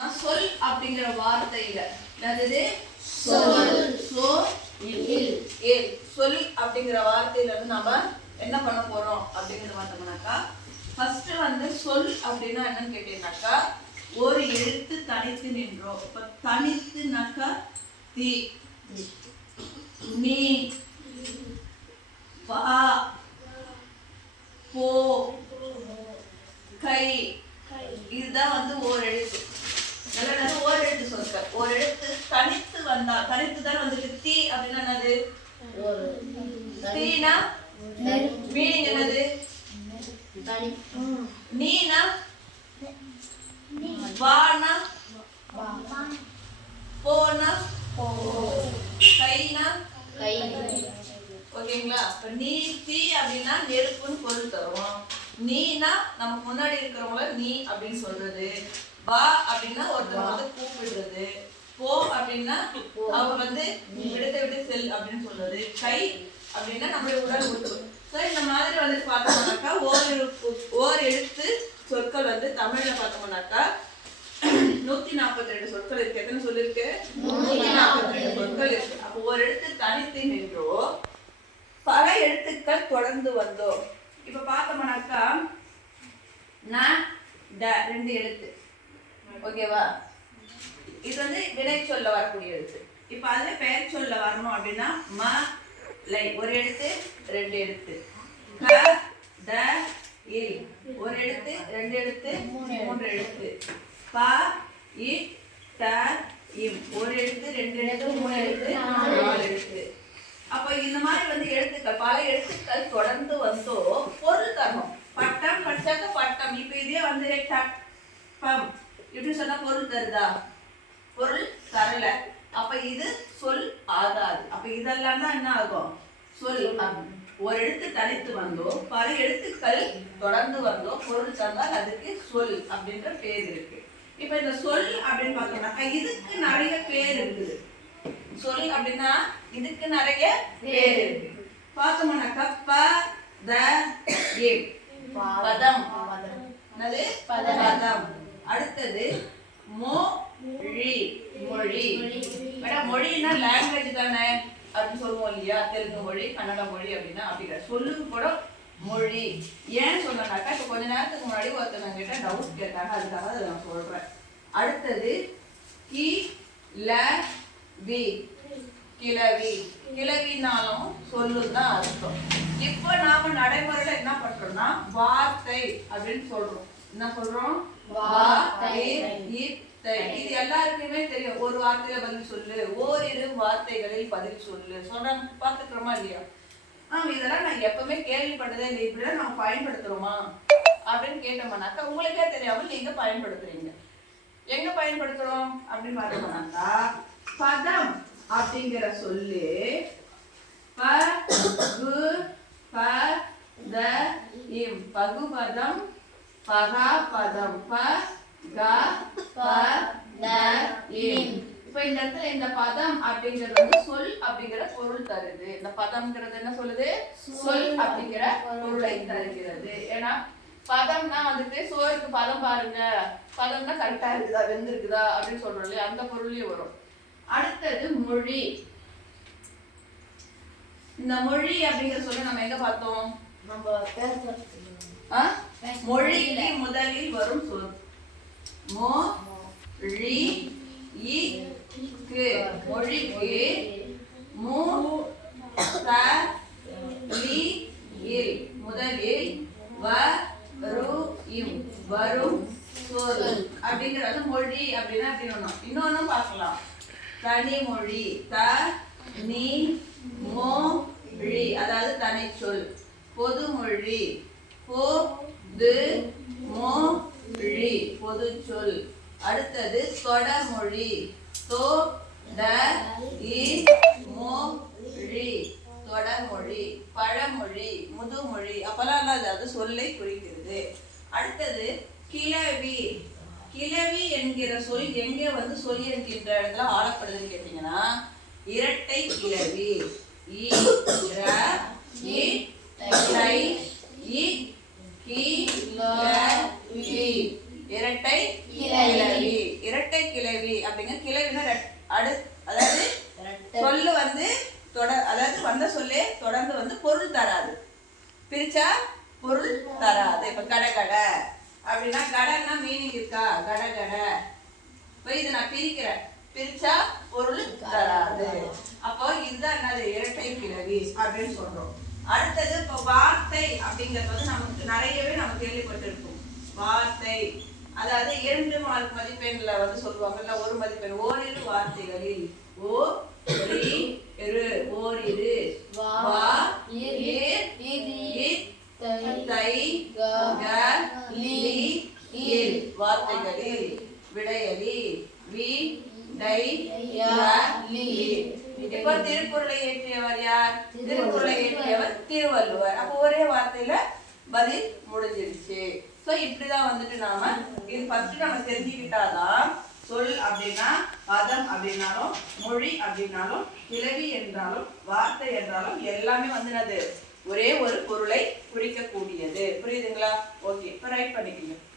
சொல் அப்படிங்கிற வார்த்தையில என்னது சொல் அப்படிங்கிற வார்த்தையில இருந்து நம்ம என்ன பண்ண போறோம் அப்படிங்கறது பார்த்தோம்னாக்கா ஃபர்ஸ்ட் வந்து சொல் அப்படின்னா என்னன்னு கேட்டீங்கன்னாக்கா ஒரு எழுத்து தனித்து நின்றோம். இப்ப தனித்துனாக்கா தி, நீ, வா, போ, கை, இதுதான் வந்து ஒரு எழுத்து. ஒரு எழுத்து சொல்லுங்க. ஒரு எழுத்து தனித்து வந்தா தனித்து தான் வந்துட்டு. தீ அப்படின்னா என்னது? தீனா மீனிங் என்னது? நீனா வானா, போனா, கைனா கை. ஓகேங்களா? இப்ப நீ தீ அப்படின்னா நெருப்புன்னு பொருள் தரும். நீனா நமக்கு முன்னாடி இருக்கிறவங்கள நீ அப்படின்னு சொல்றது. வா அப்படின்னா ஒருத்தர் வந்து கூப்பிடுறது. போ அப்படின்னா அவங்க வந்து விடத்தை விட்டு செல் அப்படின்னு சொல்றது. கை அப்படின்னா நம்மளுடைய உடல் உறுப்பு. ஸோ இந்த மாதிரி வந்து பார்த்தோம்னாக்கா ஓர் எழுத்து சொற்கள் வந்து தமிழ்ல பார்த்தோம்னாக்கா 142 சொற்கள் இருக்கு. எத்தனை சொல்லிருக்கு? 142 சொற்கள் இருக்கு. அப்போ ஒரு எழுத்து தனித்து நின்றோ பல எழுத்துக்கள் தொடர்ந்து வந்தோம். இப்ப பார்த்தோம்னாக்கா ரெண்டு எழுத்து. ஓகேவா? இது வந்து வினை சொல்ல வரக்கூடிய எழுத்து. இப்ப அதுல பெயர் சொல்ல வரணும் அப்படின்னா ம லை ஒரு எழுத்து ரெண்டு எழுத்து. க த இல் ஒரு எழுத்து ரெண்டு எழுத்து மூன்று எழுத்து. ப இ ட இம் ஒரு எழுத்து ரெண்டு எழுத்து மூணு எழுத்து நாலு எழுத்து. அப்ப இந்த மாதிரி வந்து எழுத்துக்கள் பல எழுத்துக்கள் தொடர்ந்து வந்தோ பொருள் தரணும். பட்டம் படிச்சாக்க பட்டம். இப்ப இதே வந்து டப்பம் இப்படி சொன்னா பொருள் தருதா? பொருள் தரல. அப்ப இது சொல் ஆகாது. அப்ப இதெல்லாம் தான் என்ன ஆகும்? சொல். ஒரு எழுத்து தனித்து வந்தோ பல எழுத்துக்கள் தொடர்ந்து வந்தோ பொருள் தந்தால் அதுக்கு சொல் அப்படின்ற பேர் இருக்கு. இப்ப இந்த சொல் அப்படின்னு பார்த்தோம்னாக்கா இதுக்கு நிறைய பேர் இருக்குது. சொல் அப்படின்னா இதுக்கு நிறைய பேர் இருக்கு. பார்த்தோம்னாக்கா ப த ஏ பதம். என்னது? பதம். அடுத்தது மொழி. மொழி மொழின்னா லாங்குவேஜ் தானே அப்படின்னு சொல்லுவோம் இல்லையா? தெலுங்கு மொழி, கன்னட மொழி அப்படின்னா அப்படிங்கிற சொல்லுக்கு கூட மொழி. ஏன் சொன்னாக்கா இப்ப கொஞ்ச நேரத்துக்கு முன்னாடி ஒருத்தவங்க கிட்ட டவுட் கேட்டாங்க, அதுக்காக அதை நான் சொல்றேன். அடுத்தது கி ல வி கிளவி. கிளவினாலும் சொல்லுதான் அர்த்தம். இப்ப நாம நடைமுறையில என்ன பண்றோம்னா வார்த்தை அப்படின்னு சொல்றோம். என்ன சொல்றோம்? வார்த்தை. இது எல்லாருக்குமே தெரியும். ஒரு வார்த்தையில பதில் சொல்லு, ஓரிரு வார்த்தைகளில் பதில் சொல்லு சொல்றாங்க. பாத்துக்கிறோமா இல்லையா? இதெல்லாம் நான் எப்பவுமே கேள்விப்பட்டதே இல்லை. இப்படிதான் நம்ம பயன்படுத்துறோமா அப்படின்னு கேட்டோம்னாக்கா உங்களுக்கே தெரியாமல் நீங்க பயன்படுத்துறீங்க. எங்க பயன்படுத்துறோம் அப்படின்னு பார்த்தோம்னாக்கா பதம் அப்படிங்கிற சொல்லு ப கு ப த இம் பகுபதம் பகாபதம் ப க ப த இம். இப்ப இந்த இடத்துல இந்த பதம் அப்படிங்கிறது வந்து சொல் அப்படிங்கிற பொருள் தருது. இந்த பதம்ங்கிறது என்ன சொல்லுது? சொல் அப்படிங்கிற பொருளை தருகிறது. ஏன்னா பதம்னா வந்துட்டு சோறுக்கு பதம் பாருங்க, பதம்னா கரெக்டா இருக்குதா வெந்திருக்குதா அப்படின்னு சொல்றோம் இல்லையா? அந்த பொருளையும் வரும். அடுத்தது மொழி. இந்த மொழி அப்படிங்கிற சொல்ல நம்ம எங்க பார்த்தோம்? மொழிக்கு முதலில் வரும் சொல் மொழி. மொழிக்கு மு த லி இல் முதலில் வரும் சொல் அப்படிங்கிறது மொழி அப்படின்னா அப்படின்னு இன்னொன்னும் பார்க்கலாம். தனிமொழி த நீ மோ ழி அதாவது தனி சொல். பொதுமொழி பொது மோ ழி பொது சொல். அடுத்தது தொடர்மொழி தோ ட இ மோ ழி தொடர்மொழி. பழமொழி முதுமொழி அப்பெல்லாம் அது சொல்லை குறிக்கிறது. அடுத்தது கிளவி. கிளவி என்கிற சொல் எங்கே வந்து சொல் என்கின்ற இடத்துல ஆளப்படுதுன்னு கேட்டீங்கன்னா இரட்டை கிளவி. இரட்டை கிளவி. இரட்டை காட்டுங்க. கிளவினா அதாவது சொல்லு வந்து அதாவது வந்த சொல்லே தொடர்ந்து வந்து பொருள் தராது. பிரிச்சா பொருள் தராது. இப்ப கடை கடை அப்படின்னா கடைன்னா மீனிங் இருக்கா? கடை கடை. இப்போ இதை நான் பிரிக்கிறேன். பிரிச்சா பொருள் தராது. அப்போ இதுதான் என்னது? இரட்டை கிளவி அப்படின்னு சொல்றோம். அடுத்தது இப்போ வார்த்தை அப்படிங்கிறது வந்து நமக்கு நிறையவே நம்ம கேள்விப்பட்டிருக்கோம். வார்த்தை அதாவது 2 மார்க் மதிப்பெண்ல வந்து சொல்லுவாங்கல்ல, ஒரு மதிப்பெண். ஓரிரு வார்த்தைகளில் ஓரிரு ஓரிரு வார்த்தைகளில் விடையலி இப்போ திருக்குறளை இயற்றியவர் யார்? திருக்குறளை இயற்றியவர் திருவள்ளுவர். அப்போ ஒரே வார்த்தையில பதில் முடிஞ்சிருச்சு. ஸோ இப்படிதான் வந்துட்டு நாம இது ஃபர்ஸ்ட் நம்ம தெரிஞ்சுக்கிட்டாதான் சொல் அப்படின்னா பதம் அப்படின்னாலும் மொழி அப்படின்னாலும் கிளவி என்றாலும் வார்த்தை என்றாலும் எல்லாமே வந்து அது ஒரே ஒரு பொருளை குறிக்கக்கூடியது. புரியுதுங்களா? ஓகே, இப்போ ரைட் பண்ணிக்கோங்க.